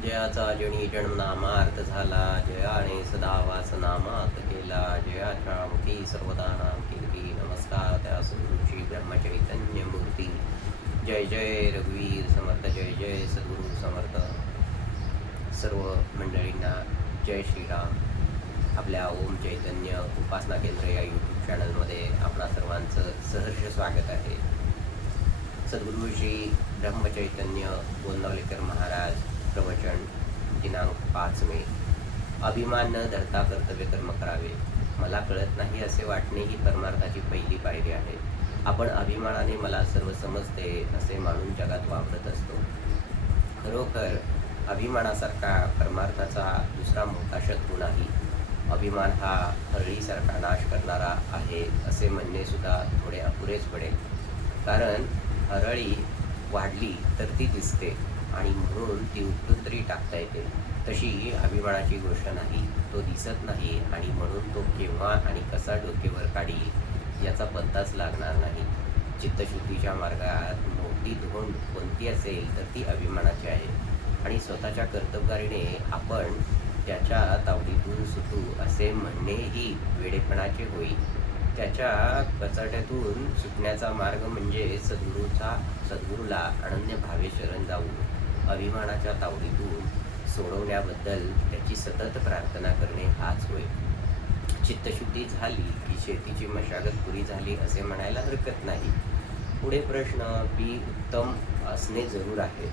जयाचा जणी जन्मनामार्थ झाला. जयाने सदा वासनामात केला. जयाच्या मुखी सर्वदा नाम कीर्ती नमस्कार. त्या सुरुची ब्रह्मचैतन्य मूर्ती जय जय रघुवीर समर्थ. जय जय सद्गुरू समर्थ. सर्व मंडळींना जय श्रीराम. आपल्या ओम चैतन्य उपासना केंद्र या यूट्यूब चॅनलमध्ये आपणा सर्वांचं सहर्ष स्वागत आहे. सद्गुरू श्री ब्रह्मचैतन्य गोंदवलेकर महाराज प्रवचन दिनांक पाच मे. अभिमान न धरता कर्तव्य कर्म करावे. मला कळत नाही असे वाटणे ही परमार्थाची पहिली पायरी आहे. आपण अभिमानाने मला सर्व समजते असे मानून जगात वावरत असतो. खरोखर अभिमानासारखा परमार्थाचा दुसरा मोठा शत्रू नाही. अभिमान हा हरळीसारखा नाश करणारा आहे असे म्हणणे सुद्धा थोडे अपुरेच पडेल. कारण हरळी वाढली तर ती दिसते आणि म्हणून ती उपटून तरी टाकता येते. तशी अभिमानाची गोष्ट नाही. तो दिसत नाही आणि म्हणून तो केव्हा आणि कसा डोकेवर काढी याचा पत्ताच लागणार नाही. चित्तशुद्धीच्या मार्गात मोठी धोंड कोणती असेल तर ती अभिमानाची आहे. आणि स्वतःच्या कर्तबगारीने आपण त्याच्या तावडीतून सुटू असे म्हणणेही वेडेपणाचे होईल. त्याच्या कचाट्यातून सुटण्याचा मार्ग म्हणजे सद्गुरूचा सद्गुरूला अनन्य भावे शरण जाऊन अभिमानाच्या तावडीतून सोडवण्याबद्दल त्याची सतत प्रार्थना करणे हाच होय. चित्तशुद्धी झाली की शेतीची मशागत पुरी झाली असे म्हणायला हरकत नाही. पुढे प्रश्न बी उत्तम असणे जरूर आहे.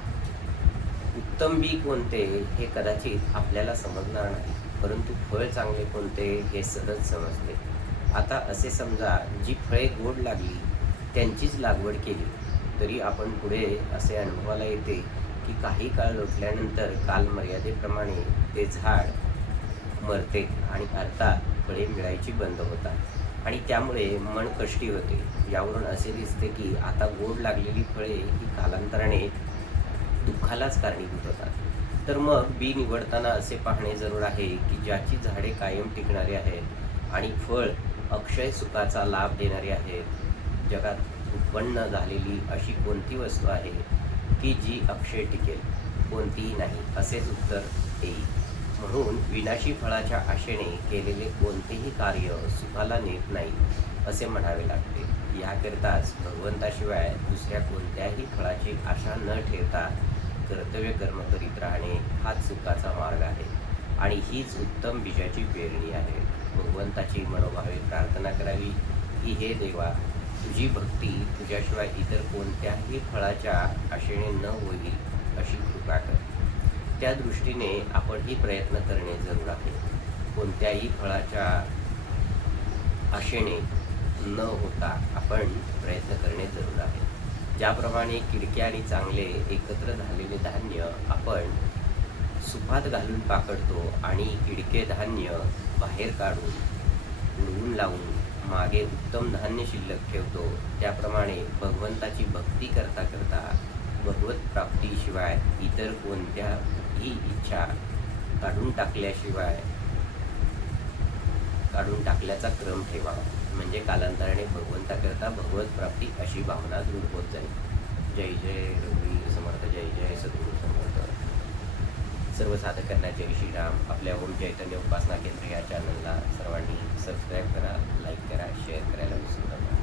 उत्तम बी कोणते हे कदाचित आपल्याला समजणार नाही परंतु फळ चांगले कोणते हे सहज समजते. आता असे समजा जी फळे गोड लागली त्यांचीच लागवड केली तरी आपण पुढे असे अनुभवाला येते की काही काळ लोटल्यानंतर काल मर्यादेप्रमाणे ते झाड मरते आणि अर्थात फळे मिळायची बंद होतात. आणि त्यामुळे मन कष्टी होते. यावरून असे दिसते की आता गोड लागलेली फळे ही कालांतराने दुःखालाच कारणीभूत होतात. तर मग बी निवडताना असे पाहणे जरूर आहे की ज्याची झाडे कायम टिकणारी आहेत आणि फळ अक्षय सुखाचा लाभ देणारी आहेत. जगात उत्पन्न झालेली अशी कोणती वस्तू आहे की जी अक्षय टिकेल? कोणतीही नाही असेच उत्तर येईल म्हणून विनाशी फळाच्या आशेने केलेले कोणतेही कार्य सुखाला नेत नाही असे म्हणावे लागते. याकरिताच भगवंताशिवाय दुसऱ्या कोणत्याही फळाची आशा न ठेवता कर्तव्य कर्म करीत राहणे हाच सुखाचा मार्ग आहे. आणि हीच उत्तम बीजाची पेरणी आहे. भगवंताची मनोभावे प्रार्थना करावी की हे देवा तुझी भक्ती तुझ्याशिवाय इतर कोणत्याही फळाच्या आशेने न होईल अशी कृपा कर. त्या दृष्टीने आपणही प्रयत्न करणे जरूर आहे. कोणत्याही फळाच्या आशेने न होता आपण प्रयत्न करणे जरूर आहे. ज्याप्रमाणे किडक्या आणि चांगले एकत्र झालेले धान्य आपण सुपात घालून पाकडतो आणि किडके धान्य बाहेर काढून लुवून लावून मागे उत्तम धान्य शिल्लक ठेवतो. त्याप्रमाणे भगवंताची भक्ती करता करता भगवत प्राप्तीशिवाय इतर कोणत्याही इच्छा काढून टाकल्याशिवाय काढून टाकल्याचा क्रम ठेवा. म्हणजे कालांतराने भगवंताकरता भगवत प्राप्ती अशी भावना दृढ होत जाईल. जय जय रवी समर्थ जय जय सद्गुरू समर्थ. सर्व साधकांना जय श्रीराम. आपल्या ओम चैतन्य उपासना केंद्र या चॅनलला सर्वांनी सबस्क्राईब करा लाईक करा शेअर करायला विसरू नका.